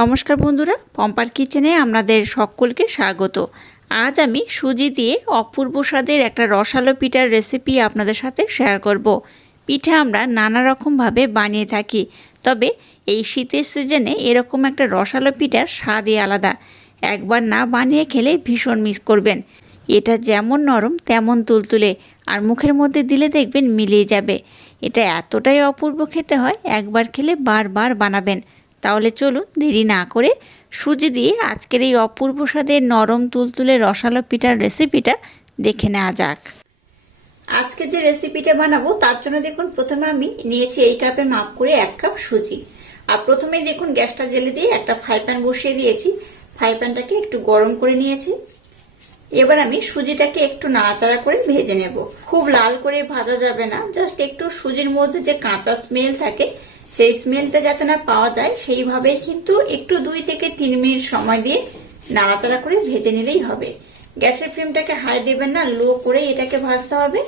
নমস্কার বন্ধুরা, পম্পার কিচেনে আপনাদের সকলকে স্বাগত। আজ আমি সুজি দিয়ে অপূর্ব স্বাদের একটা রসালো পিঠার রেসিপি আপনাদের সাথে শেয়ার করব। পিঠা আমরা নানা রকমভাবে বানিয়ে থাকি, তবে এই শীতের সিজনে এরকম একটা রসালো পিঠার স্বাদই আলাদা। একবার না বানিয়ে খেলে ভীষণ মিস করবেন। এটা যেমন নরম, তেমন তুলতুলে, আর মুখের মধ্যে দিলে দেখবেন মিলিয়ে যাবে। এটা এতটাই অপূর্ব খেতে হয়, একবার খেলে বারবার বানাবেন। তাহলে চলুন দেরি না করে সুজি দিয়ে আজকের এই অপূর্ব স্বাদের নরম তুলতুলে রসালো পিঠার রেসিপিটা দেখে নেওয়া যাক। আজকে যে রেসিপিটা বানাবো, তার জন্য দেখুন প্রথমে আমি নিয়েছি এই কাপে মাপ করে এক কাপ সুজি। আর প্রথমেই দেখুন গ্যাসটা জেলে দিয়ে একটা ফ্রাই প্যান বসিয়ে দিয়েছি। ফ্রাই প্যানটাকে একটু গরম করে নিয়েছি। এবার আমি সুজিটাকে একটু নাড়াচাড়া করে ভেজে নেব। খুব লাল করে ভাজা যাবে না, জাস্ট একটু সুজির মধ্যে যে কাঁচা স্মেল থাকে সেই স্মেলটা যাতে না পাওয়া যায় সেইভাবেই কিন্তু একটু দুই থেকে তিন মিনিট সময় দিয়ে নাড়াচাড়া করে ভেজে নিলেই হবে। গ্যাসের ফ্লেমটাকে হাই দেবেন না, লো করে এটাকে ভাজতে হবে।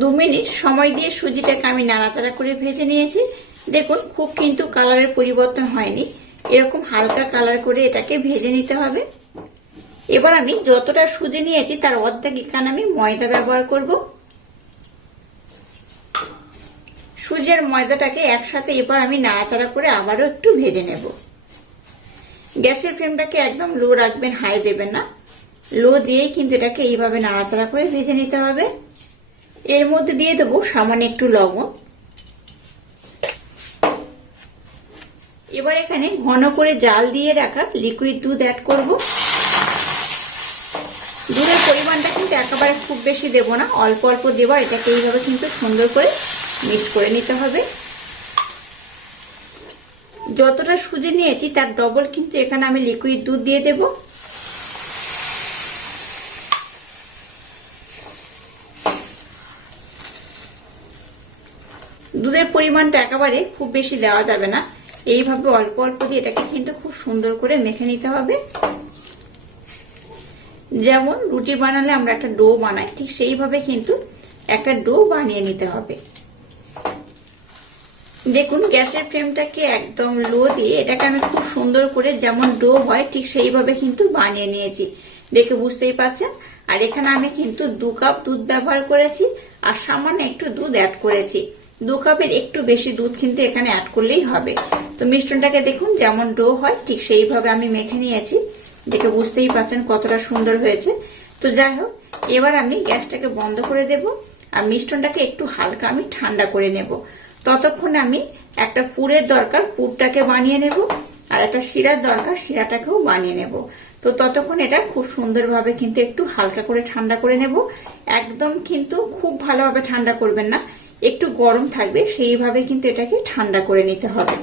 দু মিনিট সময় দিয়ে সুজিটাকে আমি নাড়াচাড়া করে ভেজে নিয়েছি। দেখুন, খুব কিন্তু কালারের পরিবর্তন হয়নি। এরকম হালকা কালার করে এটাকে ভেজে নিতে হবে। এবার আমি যতটা সুজি নিয়েছি, তার অর্ধেক এখানে আমি ময়দা ব্যবহার করব। সুজি আর ময়দাটাকে একসাথে এবার আমি নাড়াচাড়া করে আবারও একটু ভেজে নেব। গ্যাসের ফ্লেমটাকে একদম লো রাখবেন, হাই দেবেন না। লো দিয়েই কিন্তু এটাকে এইভাবে নাড়াচাড়া করে ভেজে নিতে হবে। এর মধ্যে দিয়ে দেবো সামান্য একটু লবণ। এবার এখানে ঘন করে জাল দিয়ে রাখা লিকুইড দুধ অ্যাড করব। দুধের পরিমাণটা কিন্তু একেবারে খুব বেশি দেব না, অল্প অল্প দেবার এটাকে এইভাবে কিন্তু সুন্দর করে মিক্স করে নিতে হবে। যতটা সুজি নিয়েছি, তার ডবল কিন্তু এখানে আমি লিকুইড দুধ দিয়ে দেব। দুধের পরিমাণটা একেবারে খুব বেশি দেওয়া যাবে না। এইভাবে অল্প অল্প দিয়ে এটাকে কিন্তু খুব সুন্দর করে মেখে নিতে হবে। যেমন রুটি বানালে আমরা একটা ডো বানাই, ঠিক সেইভাবে কিন্তু একটা ডো বানিয়ে নিতে হবে। দেখুন, গ্যাসের ফ্লেমটাকে একদম লো দিয়ে এটাকে আমি খুব সুন্দর করে যেমন ডো হয়, ঠিক সেইভাবে কিন্তু বানিয়ে নিয়েছি। দেখে বুঝতেই পারছেন? আর এখানে আমি কিন্তু দু কাপ দুধ ব্যবহার করেছি আর সামান্য একটু দুধ অ্যাড করেছি। দু কাপের একটু বেশি দুধ কিন্তু এখানে অ্যাড করলেই হবে। তো মিষ্টনটাকে দেখুন, যেমন ডো হয়, ঠিক সেইভাবে আমি মেখে নিয়েছি। দেখে বুঝতেই পারছেন কতটা সুন্দর হয়েছে। তো যাই হোক, এবার আমি গ্যাসটাকে বন্ধ করে দেব আর মিষ্টনটাকে একটু হালকা আমি ঠান্ডা করে নেব। ততক্ষণে আমি একটা পুরের দরকার, পুরটাকে বানিয়ে নেব, আর একটা শিরার দরকার, শিরাটাকেও বানিয়ে নেব। তো ততক্ষণ এটা খুব সুন্দরভাবে কিন্তু একটু হালকা করে ঠান্ডা করে নেব। একদম কিন্তু খুব ভালোভাবে ঠান্ডা করবেন না, একটু গরম থাকবে, সেইভাবে কিন্তু এটাকে ঠান্ডা করে নিতে হবে।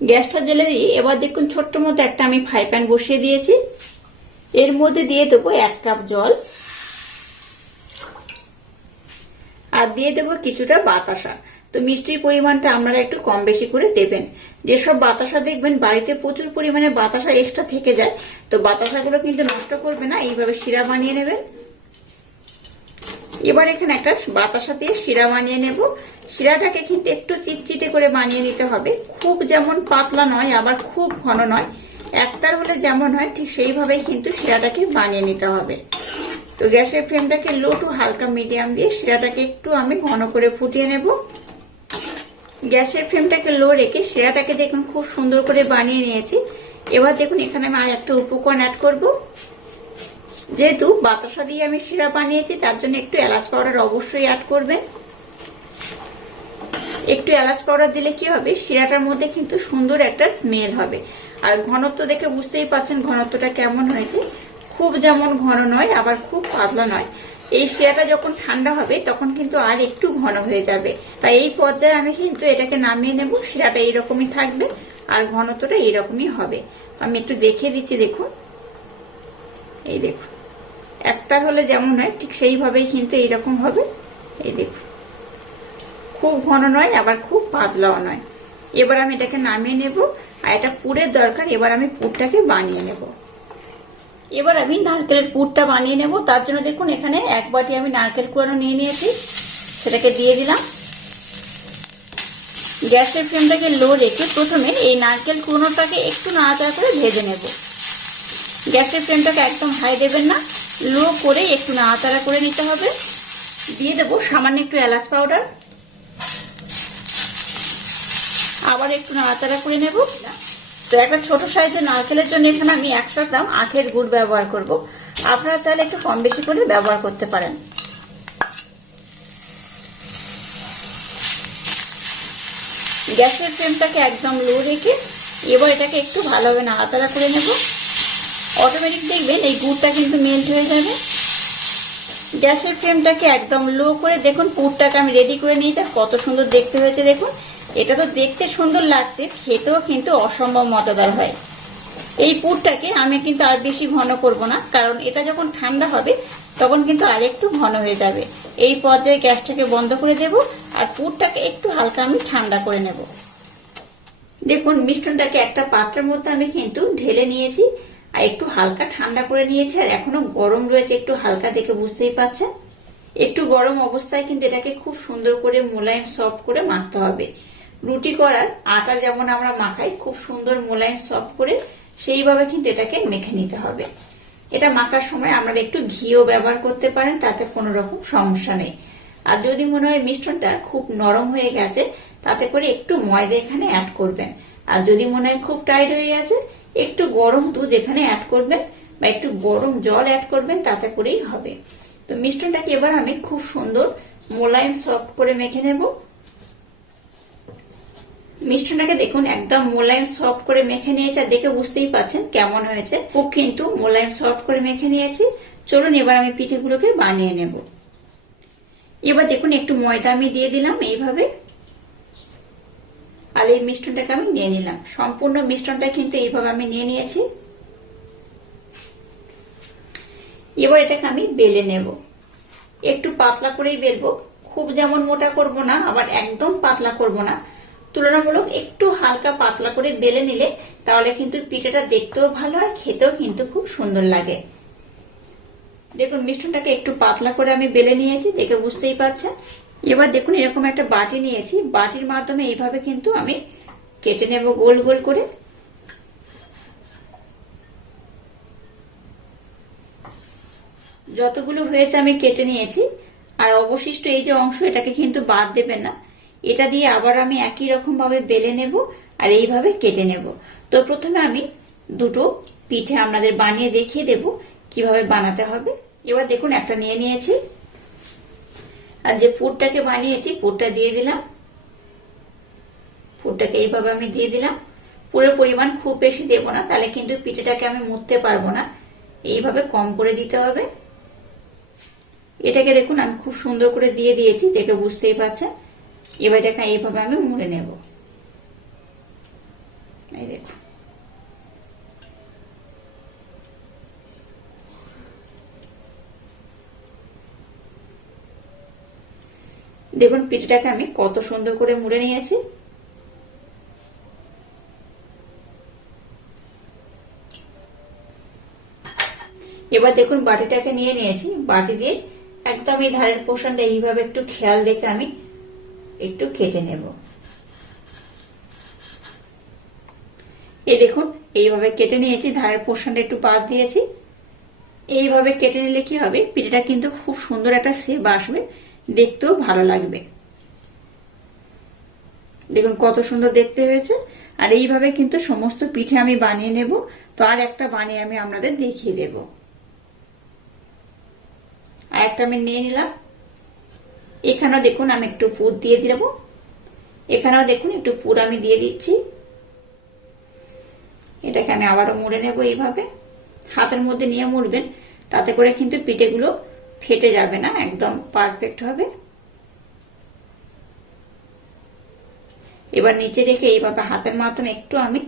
গ্যাসটা জেলে দিয়ে এবার দেখুন ছোট্ট মতো একটা আমি ফ্রাই প্যান বসিয়ে দিয়েছি। এর মধ্যে দিয়ে দেবো এক কাপ জল। আর দিয়ে দেবো কিছুটা বাতাসা। তো মিষ্টির পরিমাণটা আপনারা একটু কম বেশি করে দেবেন। যেসব বাতাসা দেখবেন, বাড়িতে প্রচুর পরিমাণে বাতাসা এক্সট্রা থেকে যায়, তো বাতাসাগুলো কিন্তু নষ্ট করবে না, এইভাবে শিরা বানিয়ে নেবেন। এবার এখানে একটা বাতাসা দিয়ে শিরা বানিয়ে নেব। শিরাটাকে কিন্তু একটু চিটচিটে করে বানিয়ে নিতে হবে। খুব যেমন পাতলা নয়, আবার খুব ঘন নয়। একতার হলে যেমন হয়, ঠিক সেইভাবেই কিন্তু শিরাটাকে বানিয়ে নিতে হবে। তো গ্যাসের ফ্লেমটাকে লো টু হালকা মিডিয়াম দিয়ে শিরাটাকে একটু আমি ঘন করে ফুটিয়ে নেব। গ্যাসের ফ্লেমটাকে লো রেখে শিরাটাকে দেখুন খুব সুন্দর করে বানিয়ে নিয়েছি। এবার দেখুন এখানে আমি আর একটা উপকরণ অ্যাড করব। যেহেতু বাতাসা দিয়ে আমি শিরা বানিয়েছি, তার জন্য একটু এলাচ পাউডার অবশ্যই অ্যাড করবেন। একটু এলাচ পাউডার দিলে কি হবে? শিরাটার মধ্যে কিন্তু সুন্দর একটা স্মেল হবে। আর ঘনত্ব দেখে বুঝতেই পাচ্ছেন ঘনত্বটা কেমন হয়েছে। খুব যেমন ঘন নয়, আবার খুব পাতলা নয়। এই শিরাটা যখন ঠান্ডা হবে, তখন কিন্তু আর একটু ঘন হয়ে যাবে। তাই এই পর্যায়ে আমি কিন্তু এটাকে নামিয়ে নেব, শিরাটা এইরকমই থাকবে আর ঘনত্বটা এইরকমই হবে। তো আমি একটু দেখিয়ে দিচ্ছি, দেখুন। এই দেখুন, একটা হলে যেমন হয়, ঠিক সেইভাবেই কিন্তু এইরকম হবে। এই দেখুন, খুব ঘন নয়, আবার খুব পাতলাও নয়। এবার আমি এটাকে নামিয়ে নেব, আর এটা পুরের দরকার, এবার আমি পুরটাকে বানিয়ে নেব। এবার আমি নারকেলের পুরটা বানিয়ে নেব। তার জন্য দেখুন, এখানে এক বাটি আমি নারকেল কুড়ানো নিয়ে নিয়েছি। সেটাকে দিয়ে দিলাম। গ্যাসের ফ্লেমটাকে লো রেখে প্রথমে এই নারকেল কুড়োটাকে একটু নাড়াচাড়া করে ভেজে নেব। গ্যাসের ফ্লেমটাকে একদম হাই দেবেন না। লো করে একটু নাড়াচাড়া করে নিতে হবে। দিয়ে দেবো সামান্য একটু এলাচ পাউডার। আবার একটু নাড়াচাড়া করে নেব। তো একটা ছোট সাইজের নারকেলের জন্য এখানে আমি একশো গ্রাম আখের গুড় ব্যবহার করব। আপনারা চাইলে একটু কম বেশি করে ব্যবহার করতে পারেন। গ্যাসের ফ্লেমটাকে একদম লো রেখে এবার এটাকে একটু ভালোভাবে নাড়াচাড়া করে নেব। অটোমেটিক দেখবেন এই গুড়টা কিন্তু মেল্ট হয়ে যাবে। গ্যাসের ফ্লেমটাকে একদম লো করে দেখুন, পুরটাকে আমি রেডি করে নিয়েছি। কত সুন্দর দেখতে হয়েছে, দেখুন। এটা তো দেখতে সুন্দর লাগছে, খেতেও কিন্তু অসম্ভব মজাদার হয়। এই পুরটাকে আমি কিন্তু আর বেশি ঘন করব না, কারণ এটা যখন ঠান্ডা হবে, তখন কিন্তু আর একটু ঘন হয়ে যাবে। এই পর্যায়ে গ্যাসটাকে বন্ধ করে দেব, আর পুরটাকে একটু হালকা আমি ঠান্ডা করে নেব। দেখুন মিষ্টনটাকে একটা পাত্রের মধ্যে আমি কিন্তু ঢেলে নিয়েছি, আর একটু হালকা ঠান্ডা করে নিয়েছি, আর এখনও গরম রয়েছে, একটু হালকা দেখে বুঝতেই পারছেন। একটু গরম অবস্থায় কিন্তু এটাকে খুব সুন্দর করে মোলায়েম সফট করে মাখতে হবে। রুটি করার আটা যেমন আমরা মাখাই, খুব সুন্দর মোলায়েম সফট করে সেইভাবে কিন্তু এটাকে মেখে নিতে হবে। এটা মাখার সময় আপনারা একটু ঘিও ব্যবহার করতে পারেন, তাতে কোনো রকম সমস্যা নেই। আর যদি মনে হয় মিশ্রণটা খুব নরম হয়ে গেছে, তাতে করে একটু ময়দা এখানে অ্যাড করবেন। আর যদি মনে হয় খুব টাইট হয়ে গেছে, একটু গরম দুধ এখানে অ্যাড করবেন বা একটু গরম জল অ্যাড করবেন, তাতে করেই হবে। তো মিশ্রণটাকে এবার আমি খুব সুন্দর মোলায়েম সফট করে মেখে নেব। মিষ্টটাকে দেখুন, একদম মোলায়েম সফট করে মেখে নিয়েছে, আর দেখে বুঝতেই পাচ্ছেন কেমন হয়েছে। খুব কিন্তু মোলায়েম সফট করে মেখে নিয়েছি। চলুন এবার আমি পিঠেগুলোকে বানিয়ে নেব। এবার দেখুন, একটু ময়দা আমি দিয়ে দিলাম এইভাবে। আর এই মিষ্টনটাকে আমি নিয়ে নিলাম। সম্পূর্ণ মিশ্রণটা কিন্তু এইভাবে আমি নিয়ে নিয়েছি। এবার এটাকে আমি বেলে নেব। একটু পাতলা করেই বেলবো। খুব যেমন মোটা করব না, আবার একদম পাতলা করব না। তুলনামূলক একটু হালকা পাতলা করে বেলে নিলে তাহলে কিন্তু পিঠেটা দেখতেও ভালো আর খেতেও কিন্তু খুব সুন্দর লাগে। দেখুন, মিষ্টনটাকে একটু পাতলা করে আমি বেলে নিয়েছি, দেখে বুঝতেই পারছেন। এবার দেখুন, এরকম একটা বাটি নিয়েছি। বাটির মাধ্যমে এইভাবে কিন্তু আমি কেটে নেব গোল গোল করে। যতগুলো হয়েছে আমি কেটে নিয়েছি। আর অবশিষ্ট এই যে অংশ, এটাকে কিন্তু বাদ দেবেন না। এটা দিয়ে আবার আমি একই রকম ভাবে বেলে নেব আর এইভাবে কেটে নেব। তো প্রথমে আমি দুটো পিঠে আপনাদের বানিয়ে দেখিয়ে দেব কীভাবে বানাতে হবে। এবার দেখুন, একটা নিয়ে নিয়েছি। আর যে পুরটাকে বানিয়েছি, পুরটা দিয়ে দিলাম। পুরটাকে এইভাবে আমি দিয়ে দিলাম। পুরো পরিমাণ খুব বেশি দেব না, তাহলে কিন্তু পিঠেটাকে আমি মুড়তে পারব না। এইভাবে কম করে দিতে হবে। এটাকে দেখুন, আমি খুব সুন্দর করে দিয়ে দিয়েছি, দেখে বুঝতেই পারছেন। এবার এটাকে এইভাবে আমি মুড়ে নেব। এই দেখুন। দেখুন, পিঠেটাকে আমি কত সুন্দর করে মুড়ে নিয়েছি। এবার দেখুন, বাটিটাকে নিয়ে নিয়েছি। বাটি দিয়ে একদম এই ধারের পোষণটা এইভাবে একটু খেয়াল রেখে আমি একটু কেটে নেব। এই দেখুন, এইভাবে কেটে নিয়েছি, ধারের পোর্শনটা একটু বাদ দিয়েছি। এইভাবে কেটে নিলে কি হবে, পিঠেটা কিন্তু খুব সুন্দর একটা সেপ আসবে, দেখতেও ভালো লাগবে। দেখুন কত সুন্দর দেখতে হয়েছে, আর এইভাবে কিন্তু সমস্ত পিঠে আমি বানিয়ে নেব, তো আর একটা বানিয়ে আমি আপনাদের দেখিয়ে দেব। আর একটা আমি নিয়ে নিলাম এখানেও দেখুন আমি একটু পুর দিয়ে দেবো এখানেও দেখুন একটু পুর আমি দিয়ে দিচ্ছি। এটাকে আমি আবারও মুড়ে নেব এইভাবে। হাতের মধ্যে নিয়ে মুড়বেন, তাতে করে কিন্তু পিঠেগুলো ফেটে যাবে না, একদম পারফেক্ট হবে। এবার নিচে রেখে এইভাবে হাতের মাধ্যমে একটু আমি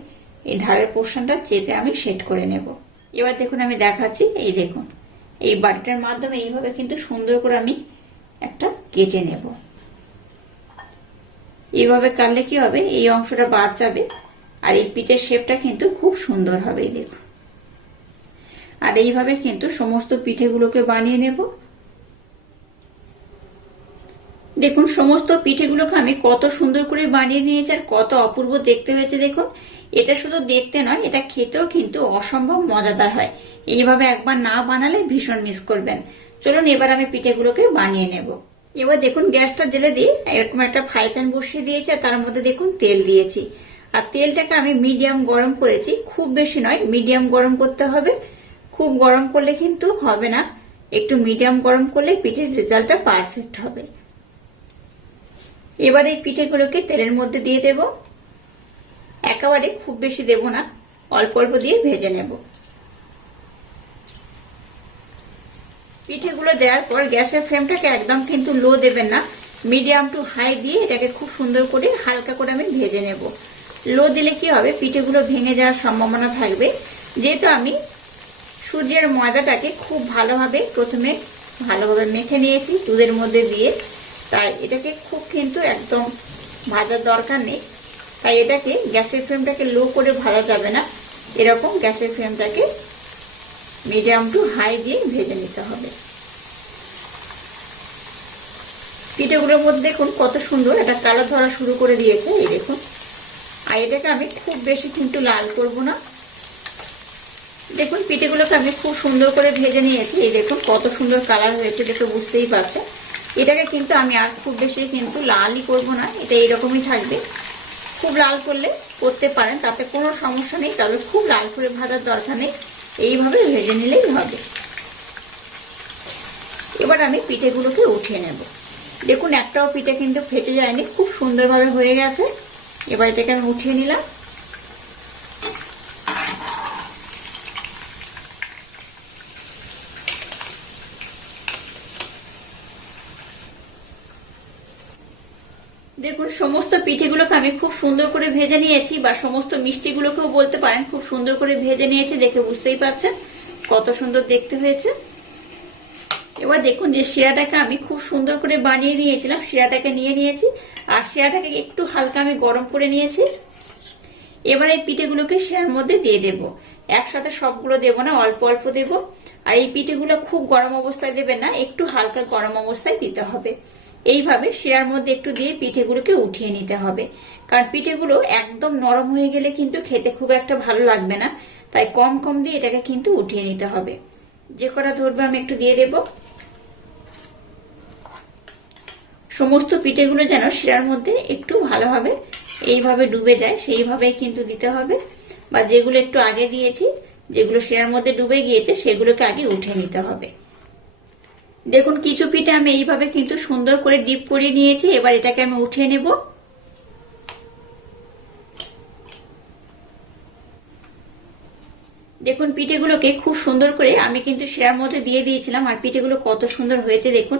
এই ধারের পোর্শনটা চেপে আমি সেট করে নেব। এবার দেখুন আমি দেখাচ্ছি, এই দেখুন। এই বাটিটার মাধ্যমে এইভাবে কিন্তু সুন্দর করে আমি একটা কেটে নেব। এইভাবে কাটলে কি হবে? এই অংশটা বাদ যাবে আর এই পিঠের শেপটা কিন্তু খুব সুন্দর হবে দেখুন। আর এইভাবে কিন্তু সমস্ত পিঠেগুলোকে বানিয়ে নেব। দেখুন, সমস্ত পিঠেগুলোকে আমি কত সুন্দর করে বানিয়ে নিয়েছি আর কত অপূর্ব দেখতে হয়েছে, দেখুন। এটা শুধু দেখতে নয়, এটা খেতেও কিন্তু অসম্ভব মজাদার হয়। এইভাবে একবার না বানালে ভীষণ মিস করবেন। চলুন, এবার আমি পিঠেগুলোকে বানিয়ে নেব। এবার দেখুন, গ্যাসটা জেলে দিয়ে এরকম একটা ফ্রাই প্যান বসিয়ে দিয়েছি, আর তার মধ্যে দেখুন, তেল দিয়েছি। আর তেলটাকে আমি মিডিয়াম গরম করেছি। খুব বেশি নয়, মিডিয়াম গরম করতে হবে। খুব গরম করলে কিন্তু হবে না। একটু মিডিয়াম গরম করলে পিঠের রেজাল্টটা পারফেক্ট হবে। এবার এই পিঠেগুলোকে তেলের মধ্যে দিয়ে দেব। একেবারে খুব বেশি দেব না, অল্প অল্প দিয়ে ভেজে নেব। পিঠেগুলো দেওয়ার পর গ্যাসের ফ্লেমটাকে একদম কিন্তু লো দেবেন না, মিডিয়াম টু হাই দিয়ে এটাকে খুব সুন্দর করে হালকা করে আমি ভেজে নেব। লো দিলে কি হবে? পিঠেগুলো ভেঙে যাওয়ার সম্ভাবনা থাকবে। যেহেতু আমি সুজির ময়দাটাকে খুব ভালোভাবে প্রথমে ভালোভাবে মেখে নিয়েছি দুধের মধ্যে দিয়ে, তাই এটাকে খুব কিন্তু একদম ভাজার দরকার নেই। তাই এটাকে গ্যাসের ফ্লেমটাকে লো করে ভাজা যাবে না। এরকম গ্যাসের ফ্লেমটাকে মিডিয়াম টু হাই দিয়ে ভেজে নিতে হবে। পিঠেগুলোর মধ্যে দেখুন কত সুন্দর এটা কালার ধরা শুরু করে দিয়েছে, এই দেখুন। আর এটাকে আমি খুব বেশি কিন্তু লাল করব না। দেখুন, পিঠেগুলোকে আমি খুব সুন্দর করে ভেজে নিয়েছি, এই দেখুন কত সুন্দর কালার হয়েছে দেখে বুঝতেই পারছেন। এটাকে কিন্তু আমি আর খুব বেশি কিন্তু লালই করব না, এটা এইরকমই থাকবে। খুব লাল করলে করতে পারেন, তাতে কোনো সমস্যা নেই, তবে খুব লাল করে ভাজার দরকার নেই। এইভাবে ভেজে নিলেই হবে। এবার আমি পিঠেগুলোকে উঠিয়ে নেব। দেখুন, একটাও পিঠে কিন্তু ফেটে যায়নি, খুব সুন্দরভাবে হয়ে গেছে। এবার এটাকে আমি উঠিয়ে নিলাম। দেখুন, সমস্ত পিঠেগুলোকে আমি খুব সুন্দর করে ভেজে নিয়েছি বা সমস্ত মিষ্টিগুলোকেও বলতে পারেন, খুব সুন্দর করে ভেজে নিয়েছি দেখে বুঝতেই পারছেন কত সুন্দর দেখতে হয়েছে। এবার দেখুন যে শিরাটাকে আমি খুব সুন্দর করে বানিয়ে নিয়েছিলাম, শিরাটাকে নিয়ে নিয়েছি, আর শিরাটাকে একটু হালকা আমি গরম করে নিয়েছি। এবার এই পিঠেগুলোকে শিরার মধ্যে দিয়ে দেব। একসাথে সবগুলো দেব না, অল্প অল্প দেব। আর এই পিঠেগুলো খুব গরম অবস্থায় দেবেন না, একটু হালকা গরম অবস্থায় দিতে হবে। এইভাবে শিরার মধ্যে একটু দিয়ে পিঠেগুলোকে উঠিয়ে নিতে হবে। কারণ পিঠেগুলো একদম নরম হয়ে গেলে কিন্তু খেতে খুব একটা ভালো লাগবে না। তাই কম কম দিয়ে এটাকে কিন্তু উঠিয়ে নিতে হবে। যে কটা ধরবে আমি একটু দিয়ে দেব। সমস্ত পিঠেগুলো যেন শিরার মধ্যে একটু ভালোভাবে এইভাবে ডুবে যায়, সেইভাবেই কিন্তু দিতে হবে। বা যেগুলো একটু আগে দিয়েছি, যেগুলো শিরার মধ্যে ডুবে গিয়েছে, সেগুলোকে আগে উঠে নিতে হবে। দেখুন, কিছু পিঠে আমি এইভাবে কিন্তু সুন্দর করে ডিপ করে নিয়েছি। এবার এটাকে আমি উঠিয়ে নেব। দেখুন, পিঠেগুলোকে খুব সুন্দর করে আমি কিন্তু শিরার মধ্যে দিয়ে দিয়েছিলাম। আর পিঠেগুলো কত সুন্দর হয়েছে, দেখুন।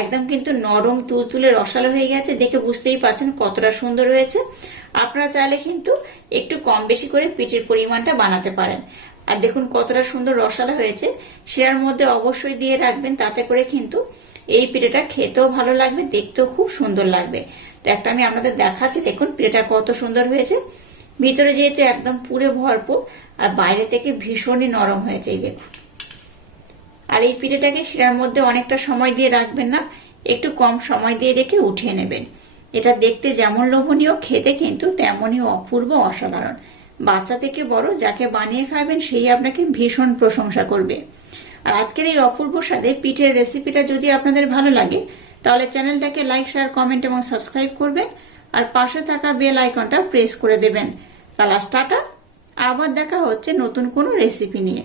একদম কিন্তু নরম, তুলতুলে, রসালো হয়ে গেছে। দেখে বুঝতেই পারছেন কতটা সুন্দর হয়েছে। আপনারা চাইলে কিন্তু একটু কম বেশি করে পিঠের পরিমাণটা বানাতে পারেন। আর দেখুন কতটা সুন্দর রসালো হয়েছে। শিরার মধ্যে অবশ্যই দিয়ে রাখবেন, তাতে করে কিন্তু এই পিঠেটা খেতেও ভালো লাগবে, দেখতেও খুব সুন্দর লাগবে। তো একটা আমি আপনাদের দেখাচ্ছি, দেখুন পিঠেটা কত সুন্দর হয়েছে। ভিতরে যেহেতু একদম পুরে ভরপুর, আর বাইরে থেকে ভীষণই নরম হয়েছে, এই দেখুন। আর এই পিঠেটাকে শিরার মধ্যে অনেকটা সময় দিয়ে রাখবেন না, একটু কম সময় দিয়ে রেখে উঠিয়ে নেবেন। এটা দেখতে যেমন লোভনীয়, খেতে কিন্তু তেমনই অপূর্ব, অসাধারণ। বাচ্চা থেকে বড়, যাকে বানিয়ে খাবেন সেই আপনাকে ভীষণ প্রশংসা করবে। আর আজকের এই অপূর্ব স্বাদে পিঠের রেসিপিটা যদি আপনাদের ভালো লাগে, তাহলে চ্যানেলটাকে লাইক শেয়ার কমেন্ট এবং সাবস্ক্রাইব করবেন, আর পাশে থাকা বেল আইকনটা প্রেস করে দেবেন। তাহলে টাটা, আবার দেখা হচ্ছে নতুন কোনো রেসিপি নিয়ে।